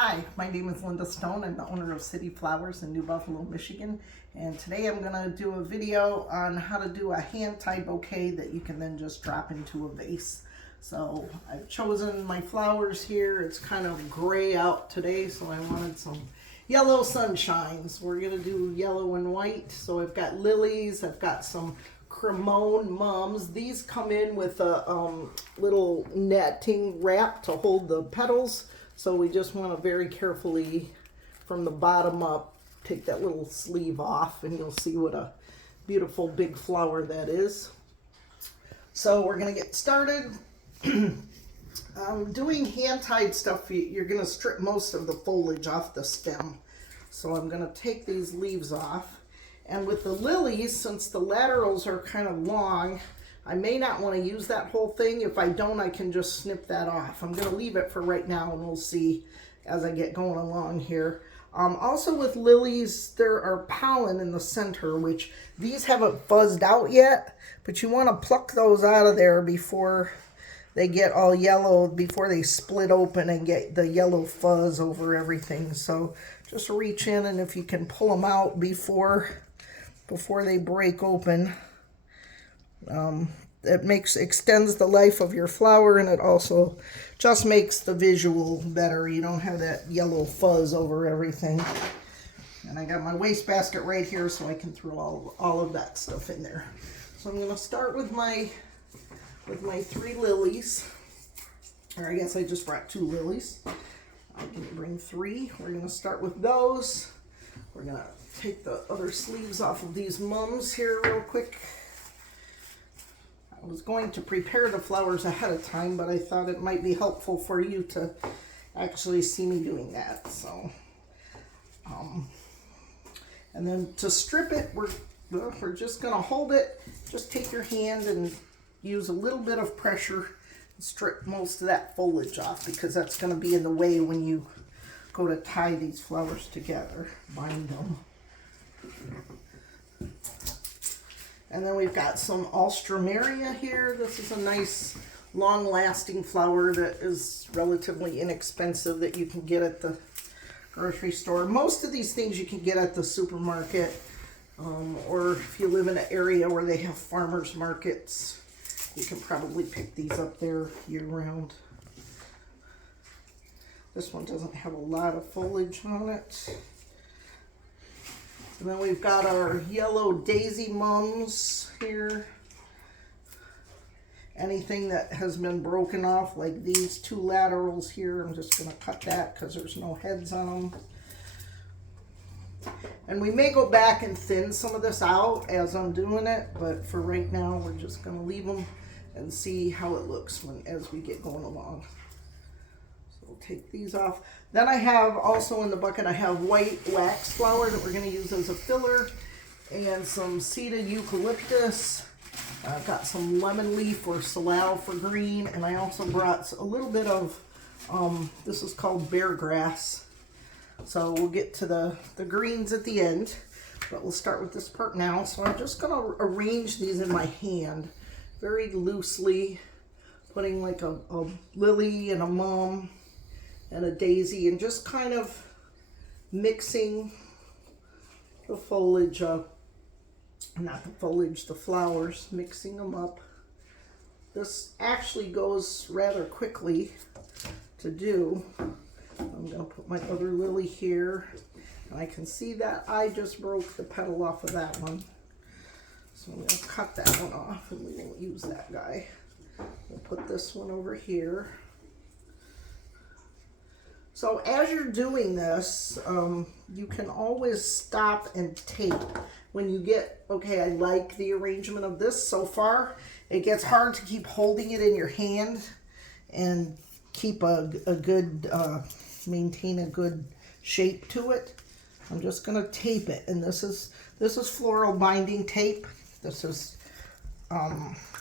Hi, my name is Linda Stone. I'm the owner of City Flowers in New Buffalo, Michigan. And today I'm going to do a video on how to do a hand-tied bouquet that you can then just drop into a vase. So I've chosen my flowers here. It's kind of gray out today, so I wanted some yellow sunshines. We're going to do yellow and white. So I've got lilies, I've got some cremone mums. These come in with a little netting wrap to hold the petals. So we just want to very carefully, from the bottom up, take that little sleeve off, and you'll see what a beautiful big flower that is. So we're going to get started. Doing hand-tied stuff, you're going to strip most of the foliage off the stem. So I'm going to take these leaves off. And with the lilies, since the laterals are kind of long, I may not want to use that whole thing. If I don't, I can just snip that off. I'm going to leave it for right now, and we'll see as I get going along here. Also with lilies, there are pollen in the center, which these haven't fuzzed out yet, but you want to pluck those out of there before they get all yellow, before they split open and get the yellow fuzz over everything. So just reach in, and if you can pull them out before they break open, it extends the life of your flower, and it also just makes the visual better. You don't have that yellow fuzz over everything. And I got my wastebasket right here, so I can throw all of that stuff in there. So I'm going to start with my 3 lilies, or I guess I just brought 2 lilies. I can bring 3. We're going to start with those. We're going to take the other sleeves off of these mums here real quick. I was going to prepare the flowers ahead of time, but I thought it might be helpful for you to actually see me doing that. So, and then to strip it, we're just going to hold it. Just take your hand and use a little bit of pressure and strip most of that foliage off, because that's going to be in the way when you go to tie these flowers together, bind them. And then we've got some alstroemeria here. This is a nice, long-lasting flower that is relatively inexpensive that you can get at the grocery store. Most of these things you can get at the supermarket, or if you live in an area where they have farmers markets, you can probably pick these up there year-round. This one doesn't have a lot of foliage on it. And then we've got our yellow daisy mums here. Anything that has been broken off, like these 2 laterals here, I'm just going to cut that because there's no heads on them. And we may go back and thin some of this out as I'm doing it, but for right now, we're just going to leave them and see how it looks as we get going along. We'll take these off. Then I have also in the bucket, I have white wax flower that we're going to use as a filler, and some Cedar eucalyptus. I've got some lemon leaf or salal for green, and I also brought a little bit of, this is called bear grass. So we'll get to the greens at the end, but we'll start with this part now. So I'm just going to arrange these in my hand very loosely, putting like a lily and a mum and a daisy, and just kind of mixing the foliage up, not the foliage, the flowers, mixing them up. This actually goes rather quickly to do. I'm going to put my other lily here, and I can see that I just broke the petal off of that one. So I'm going to cut that one off, and we won't use that guy. We'll put this one over here. So as you're doing this, you can always stop and tape when you get, okay, I like the arrangement of this so far. It gets hard to keep holding it in your hand and keep a good, maintain a good shape to it. I'm just going to tape it, and this is floral binding tape. This is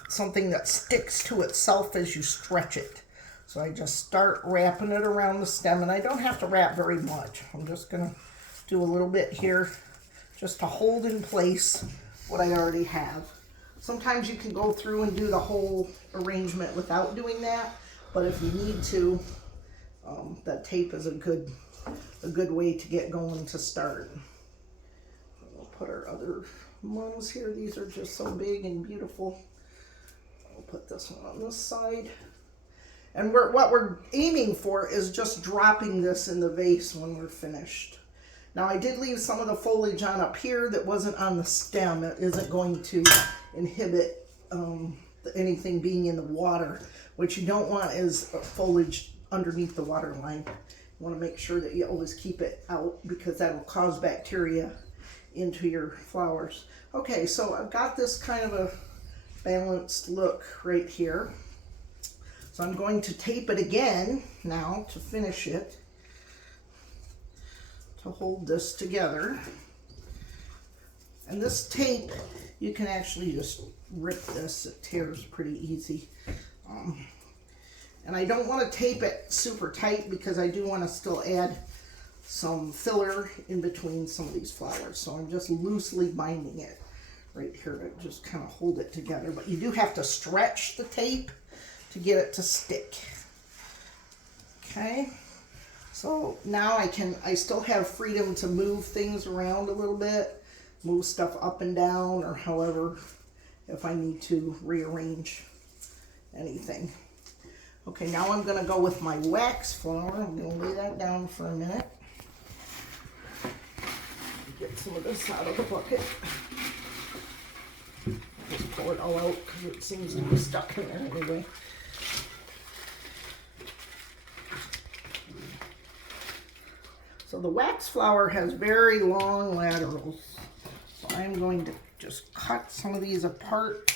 something that sticks to itself as you stretch it. So I just start wrapping it around the stem, and I don't have to wrap very much. I'm just going to do a little bit here just to hold in place what I already have. Sometimes you can go through and do the whole arrangement without doing that, but if you need to, that tape is a good a good way to get going to start. We'll put our other ones here. These are just so big and beautiful. I'll put this one on this side. And what we're aiming for is just dropping this in the vase when we're finished. Now I did leave some of the foliage on up here that wasn't on the stem. It isn't going to inhibit anything being in the water. What you don't want is foliage underneath the water line. You want to make sure that you always keep it out because that will cause bacteria into your flowers. Okay, so I've got this kind of a balanced look right here. So I'm going to tape it again now to finish it, to hold this together. And this tape, you can actually just rip this. It tears pretty easy. And I don't want to tape it super tight because I do want to still add some filler in between some of these flowers. So I'm just loosely binding it right here to just kind of hold it together. But you do have to stretch the tape to get it to stick. Okay, so now I still have freedom to move things around a little bit, move stuff up and down, or however, if I need to rearrange anything. Okay, now I'm going to go with my wax flower. I'm going to lay that down for a minute. Get some of this out of the bucket. Just pull it all out because it seems to be stuck in there anyway. So the wax flower has very long laterals. So I'm going to just cut some of these apart.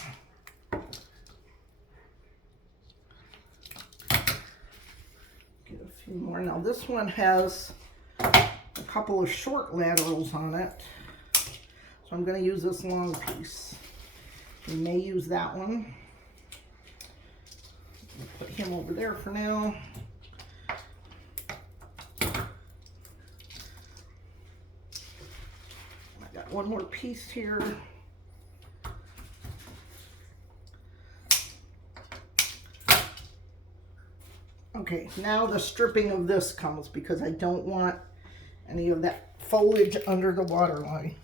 Get a few more. Now this one has a couple of short laterals on it. So I'm going to use this long piece. We may use that one. I'll put him over there for now. One more piece here. Okay, now the stripping of this comes because I don't want any of that foliage under the water line.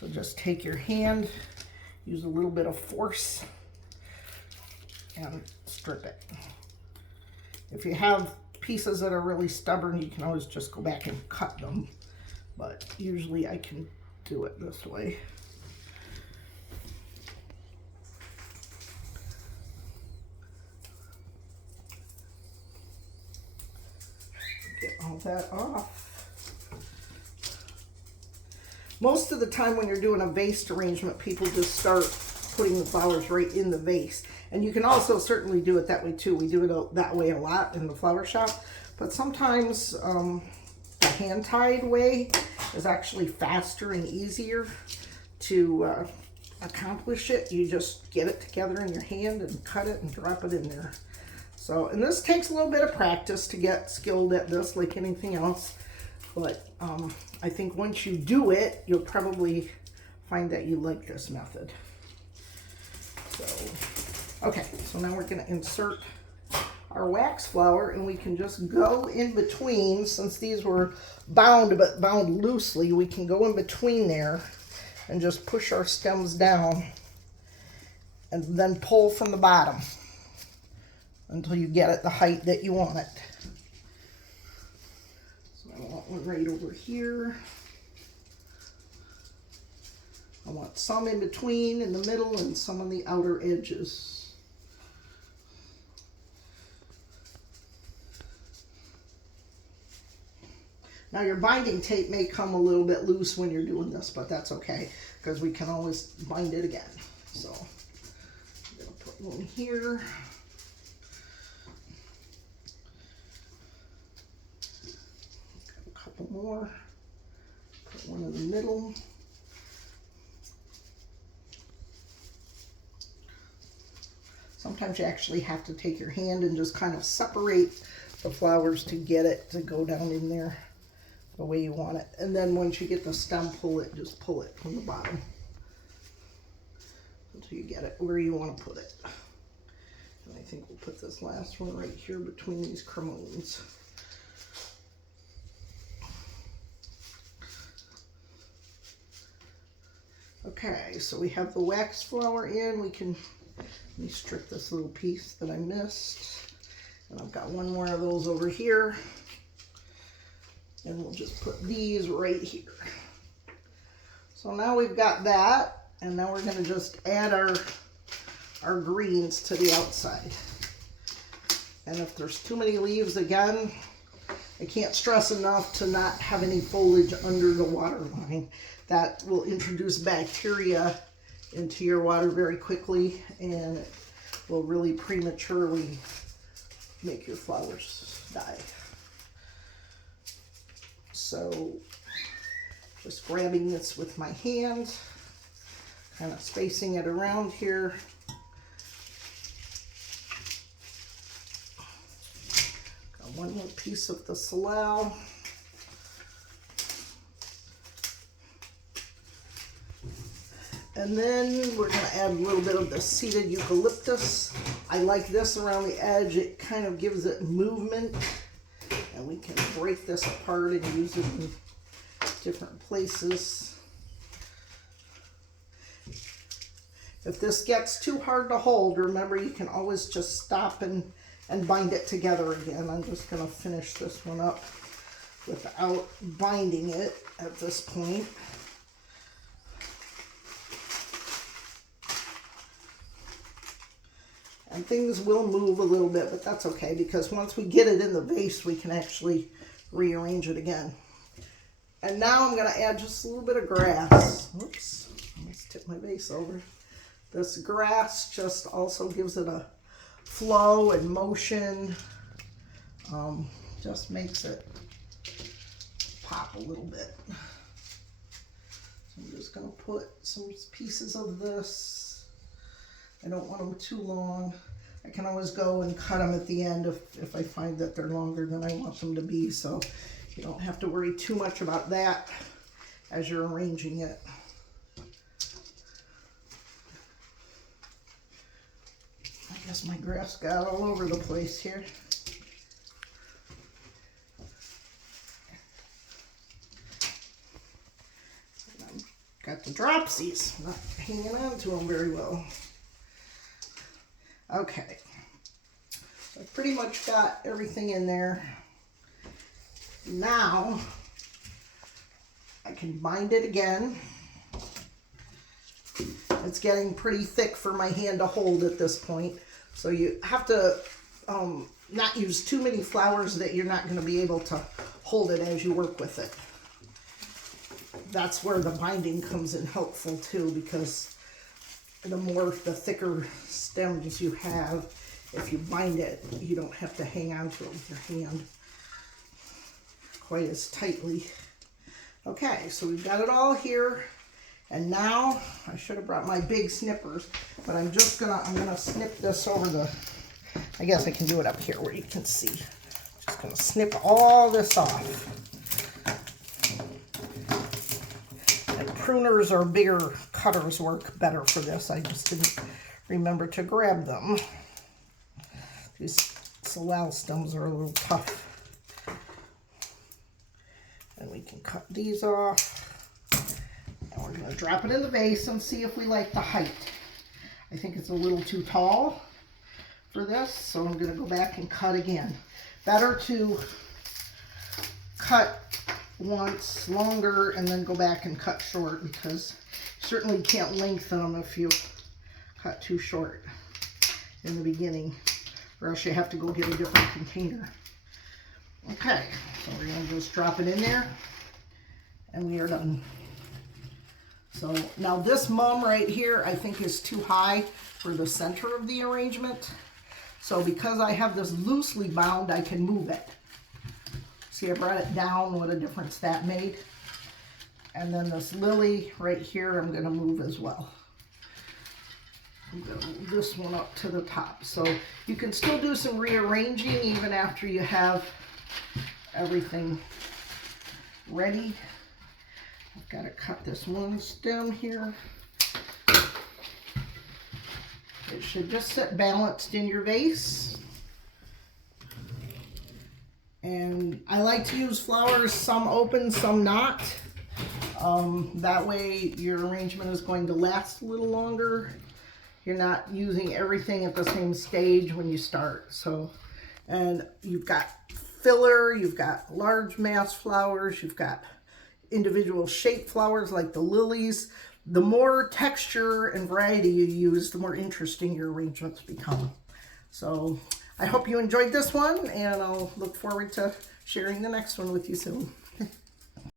So just take your hand, use a little bit of force, and strip it. If you have pieces that are really stubborn, you can always just go back and cut them. But usually I can do it this way. Get all that off. Most of the time when you're doing a vase arrangement, people just start putting the flowers right in the vase. And you can also certainly do it that way too. We do it that way a lot in the flower shop. But sometimes the hand-tied way is actually faster and easier to accomplish it. You just get it together in your hand and cut it and drop it in there. So, and this takes a little bit of practice to get skilled at this like anything else. But I think once you do it, you'll probably find that you like this method. So, okay, so now we're going to insert our wax flower, and we can just go in between. Since these were bound, but bound loosely, we can go in between there and just push our stems down and then pull from the bottom until you get it the height that you want it. So I want one right over here. I want some in between, in the middle, and some on the outer edges. Now your binding tape may come a little bit loose when you're doing this, but that's okay because we can always bind it again. So I'm going to put one here. Got a couple more. Put one in the middle. Sometimes you actually have to take your hand and just kind of separate the flowers to get it to go down in there the way you want it. And then once you get the stem, just pull it from the bottom until you get it where you want to put it. And I think we'll put this last one right here between these cremones. Okay, so we have the wax flower in. Let me strip this little piece that I missed. And I've got one more of those over here. And we'll just put these right here. So now we've got that, and now we're gonna just add our greens to the outside. And if there's too many leaves, again, I can't stress enough to not have any foliage under the water line. That will introduce bacteria into your water very quickly, and it will really prematurely make your flowers die. So just grabbing this with my hand, kind of spacing it around here. Got one more piece of the salal. And then we're going to add a little bit of the seeded eucalyptus. I like this around the edge. It kind of gives it movement. And we can break this apart and use it in different places. If this gets too hard to hold, remember you can always just stop and bind it together again. I'm just going to finish this one up without binding it at this point. And things will move a little bit, but that's okay, because once we get it in the vase, we can actually rearrange it again. And now I'm going to add just a little bit of grass. Oops, I almost tipped my vase over. This grass just also gives it a flow and motion. Just makes it pop a little bit. So I'm just going to put some pieces of this. I don't want them too long. I can always go and cut them at the end if I find that they're longer than I want them to be. So you don't have to worry too much about that as you're arranging it. I guess my grass got all over the place here. Got the dropsies, not hanging on to them very well. Okay, so I've pretty much got everything in there. Now, I can bind it again. It's getting pretty thick for my hand to hold at this point. So you have to not use too many flowers that you're not going to be able to hold it as you work with it. That's where the binding comes in helpful too, because the thicker stems you have, if you bind it, you don't have to hang on to it with your hand quite as tightly. Okay, so we've got it all here, and now I should have brought my big snippers, but I'm gonna snip this over the, I guess I can do it up here where you can see. Just gonna snip all this off. Pruners or bigger cutters work better for this. I just didn't remember to grab them. These salal stems are a little tough. And we can cut these off. And we're going to drop it in the vase and see if we like the height. I think it's a little too tall for this, so I'm going to go back and cut again. Better to cut once longer and then go back and cut short, because you certainly can't lengthen them if you cut too short in the beginning, or else you have to go get a different container. Okay, so we're going to just drop it in there and we are done. So now this mum right here I think is too high for the center of the arrangement. So because I have this loosely bound, I can move it. See, I brought it down, what a difference that made. And then this lily right here, I'm gonna move as well. I'm gonna move this one up to the top. So you can still do some rearranging even after you have everything ready. I've gotta cut this one stem here. It should just sit balanced in your vase. And I like to use flowers, some open, some not. That way your arrangement is going to last a little longer. You're not using everything at the same stage when you start. So, and you've got filler, you've got large mass flowers, you've got individual shaped flowers like the lilies. The more texture and variety you use, the more interesting your arrangements become. So I hope you enjoyed this one, and I'll look forward to sharing the next one with you soon.